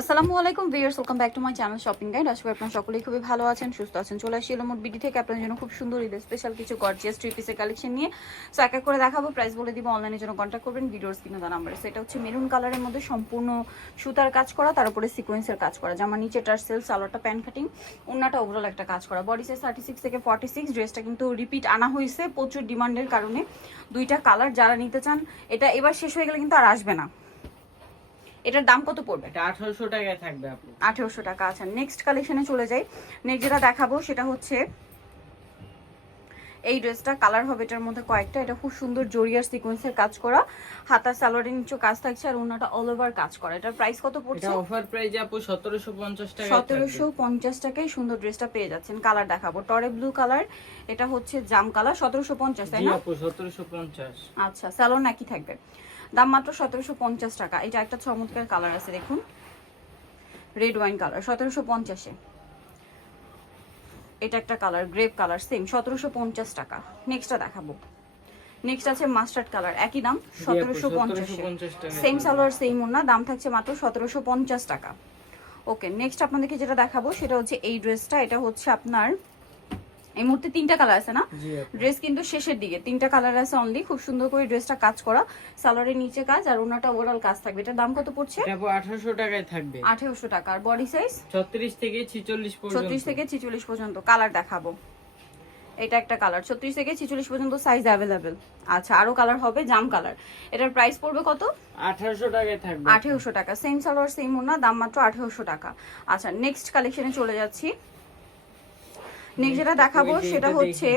আসসালামু আলাইকুম viewers, welcome back to my channel shopping guide. আশা করি আপনারা সকলেই খুবই ভালো আছেন, সুস্থ আছেন। চলে আসি এলোমোট বিডি থেকে আপনাদের জন্য খুব সুন্দর ঈদের স্পেশাল কিছু গর্জিয়াস থ্রি পিসের কালেকশন নিয়ে। সো এক এক করে দেখাবো, প্রাইস বলে দিব, অনলাইনের জন্য কন্ট্যাক্ট করবেন ভিডিওর স্ক্রিনে দেওয়া নাম্বারে। সো এটা হচ্ছে মেরুন কালারের মধ্যে সম্পূর্ণ সুতার কাজ করা, তার উপরে সিকোয়েন্সের কাজ করা, জামা নিচে টার্সেল, সালোয়ারটা প্যান্ট কাটিং, ওন্নাটা ওভারঅল একটা কাজ করা। বডি সাইজ 36 থেকে 46। ড্রেসটা কিন্তু রিপিট আনা হয়েছে প্রচুর ডিমান্ডের কারণে। দুইটা কালার যারা নিতে চান, এটা এবার শেষ হয়ে গেলে কিন্তু আর আসবে না। এটার দাম কত পড়বে? এটা 1800 টাকায় থাকবে আপু। 1800 টাকা। আচ্ছা, নেক্সট কালেকশনে চলে যাই। নেক্সট যেটা দেখাবো সেটা হচ্ছে এই ড্রেসটা। কালার হবে এটার মধ্যে কয়েকটা। এটা খুব সুন্দর জরিয়ার সিকোয়েন্সের কাজ করা, হাতা সালোয়ারের নিচে কাজ থাকছে, আর ওনাটা অল ওভার কাজ করা। এটার প্রাইস কত পড়ছে? এটা অফার প্রাইসে আপু 1750 টাকা। 1750 টাকায় সুন্দর ড্রেসটা পেয়ে যাচ্ছেন। কালার দেখাবো টরে ব্লু কালার, এটা হচ্ছে জাম কালার। 1750 তাই জি না আপু, 1750। আচ্ছা, সালোয়ার নাকি থাকবে, দাম মাত্র 1750 টাকা। এটা একটা চমৎকার কালার আছে, দেখুন রেড ওয়াইন কালার, 1750-এ। এটা একটা কালার গ্রেপ কালার, সেম 1750 টাকা। নেক্সটটা দেখাবো। নেক্সট আছে মাস্টার্ড কালার, একই দাম 1750। সেম সালোয়ার সেম ওড়না, দাম থাকছে মাত্র 1750 টাকা। ওকে, নেক্সট আপনাদেরকে যেটা দেখাবো সেটা হচ্ছে এই ড্রেসটা। এটা হচ্ছে আপনার এই মুহূর্তে তিনটা কালার আছে না, ড্রেস কিন্তু শেষের দিকে তিনটা কালার আছে অনলি। খুব সুন্দর করে ড্রেসটা কাজ করা, সালোয়ারের নিচে কাজ আর ওনাটা ওভারঅল কাজ থাকবে। এটার দাম কত পড়ছে? এটা আপু 1800 টাকায় থাকবে। 1800 টাকা। আর বডি সাইজ 36 থেকে 46 পর্যন্ত। 36 থেকে 46 পর্যন্ত। কালার দেখাবো, এটা একটা কালার 36 থেকে 46 পর্যন্ত সাইজ অ্যাভেলেবেল। আচ্ছা, আরো কালার হবে, জাম কালার। এটার প্রাইস পড়বে কত? 1800 টাকায় থাকবে। 1800 টাকা। সেম সালোয়ার সেম ওড়না, দাম মাত্র 1800 টাকা। আচ্ছা, নেক্সট কালেকশনে চলে যাচ্ছি। নেক্সট যেটা দেখাবো সেটা হচ্ছে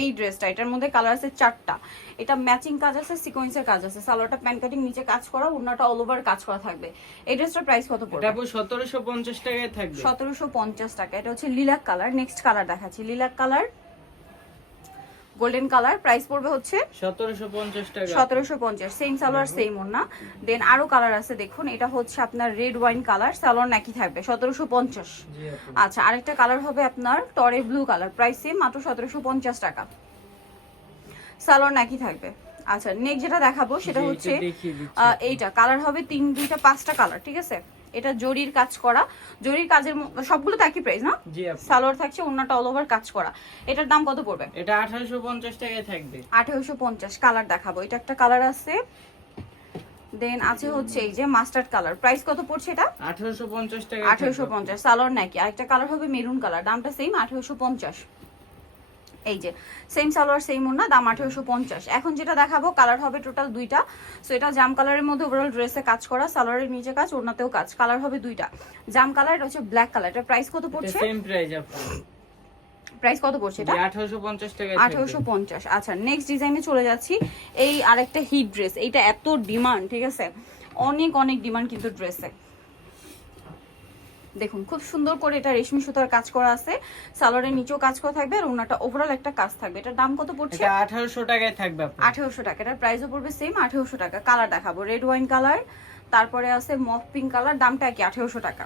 এই ড্রেসটা। এটার মধ্যে কালার আছে চারটা। এটা ম্যাচিং কাজ আছে, সিকোয়েন্সের কাজ আছে, সালোয়ারটা প্যান্ট কাটিং, নিচে কাজ করা, ওড়নাটা অল ওভার কাজ করা থাকবে। এই ড্রেসটার প্রাইস কত পড়বে? এটা আপু 1750 টাকায় থাকবে। 1750 টাকা। এটা হচ্ছে লিলাক কালার। নেক্সট কালার দেখাচ্ছি, lilac colour, golden colour. Price পড়বে হচ্ছে 1750 টাকা। 1750। সেম সালোয়ার সেম ওড়না। দেন আরো কালার আছে, দেখুন এটা হচ্ছে আপনার রেড ওয়াইন কালার, সালোয়ার নাকি থাকবে 1750। জি আপু। আচ্ছা, আরেকটা কালার হবে আপনার টরে ব্লু কালার, প্রাইস সেম মাত্র 1750 টাকা, সালোয়ার নাকি থাকবে। আচ্ছা, নেক্সট যেটা দেখাবো সেটা হচ্ছে এইটা। কালার হবে দুইটা পাঁচটা কালার, ঠিক আছে। এটা জরির কাজ করা, জরির কাজের সবগুলো তো একই প্রাইস না? জি আপু। সালোয়ার থাকছে, ওন্নাটা অল ওভার কাজ করা। এটার দাম কত পড়বে? এটা 1850 টাকায় থাকবে। 1850। কালার দেখাবো, এটা একটা কালার আছে। দেন আছে হচ্ছে এই যে মাস্টার্ড কালার, প্রাইস কত পড়ছে এটা? 1850 টাকা। 1850। সালোয়ার নাকি। আরেকটা কালার হবে মেরুন কালার, দামটা সেম 1850। এই যে সেম সালোয়ার সেম ওড়না, দাম 1850। এখন যেটা দেখাবো কালার হবে টোটাল দুইটা। সো এটা জাম কালারের মধ্যে ওভারঅল ড্রেসে কাজ করা, সালোয়ারের নিচে কাজ, ওড়নাতেও কাজ। কালার হবে দুইটা, জাম কালার, এটা হচ্ছে ব্ল্যাক কালার। এটা প্রাইস কত পড়ছে? সেম প্রাইস আপু। প্রাইস কত পড়ছে এটা? 1850 টাকা। 1850। আচ্ছা, নেক্সট ডিজাইনে চলে যাচ্ছি। এই আরেকটা হিট ড্রেস, এইটা এত ডিমান্ড, ঠিক আছে, অনেক অনেক ডিমান্ড কিন্তু ড্রেসে। দেখুন খুব সুন্দর করে এটা রেশমি সুতার কাজ করা আছে, সালোয়ারের নিচেও কাজ করা থাকবে, আর ওনাটা ওভারঅল একটা কাজ থাকবে। এটার দাম কত পড়ছে? এটা 1800 টাকায় থাকবে আপু। 1800 টাকা। এটার প্রাইসও পড়বে সেম 1800 টাকা। কালার দেখাবো, রেড ওয়াইন কালার, তারপরে আছে মফ পিঙ্ক কালার, দামটা কি 1800 টাকা।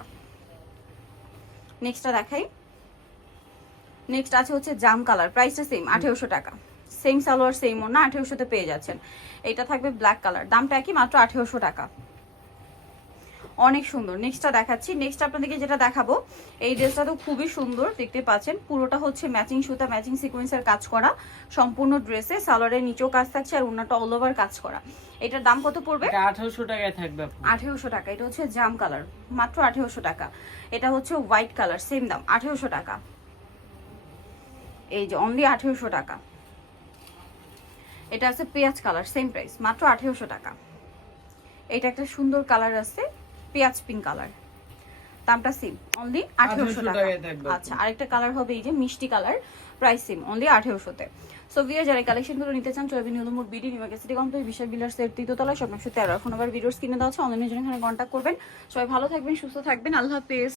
নেক্সটটা দেখাই। নেক্সট আছে হচ্ছে জাম কালার, প্রাইসটা সেম 1800 টাকা। সেম সালোয়ার সেম ওড়না, 1800-তে পেয়ে যাচ্ছেন। এটা থাকবে ব্ল্যাক কালার, দামটা কি মাত্র 1800 টাকা। অনেক সুন্দর। নেক্সটটা দেখাচ্ছি। নেক্সট আপনাদেরকে যেটা দেখাবো, এই ড্রেসটা তো খুবই সুন্দর, দেখতে পাচ্ছেন পুরোটা হচ্ছে ম্যাচিং সুতা, ম্যাচিং সিকোয়েন্সের কাজ করা সম্পূর্ণ ড্রেসে, সালোয়ারের নিচেও কাজ থাকছে, আর ওড়নাটা অল ওভার কাজ করা। এটার দাম কত পড়বে? এটা 1800 টাকায় থাকবে আপু। 1800 টাকা। এটা হচ্ছে জাম কালার, মাত্র 1800 টাকা। এটা হচ্ছে হোয়াইট কালার, সেম দাম 1800 টাকা। এই যে অনলি 1800 টাকা। এটা আছে পেঁয়াজ কালার, সেম প্রাইস মাত্র 1800 টাকা। এটা একটা সুন্দর কালার আছে পেঁয়াজ পিঙ্ক কালার, দামটা সেম অনলি 1800 টাকা। আচ্ছা, আরেকটা কালার হবে এই যে মিষ্টি কালার, প্রাইস সেম অনলি 1800-তে। সো ভিউয়ার যারা কালেকশনগুলো নিতে চান চলে যাবেন Newmode BD, New Market city complex, Bishal বিলার্সের 3য় তলায়, 913। ফোন নাম্বার ভিডিওস কিনে দেওয়া আছে, অনলাইনের জন্য এখানে কন্ট্যাক্ট করবেন। সবাই ভালো থাকবেন, সুস্থ থাকবেন, আল্লাহ হাফেজ।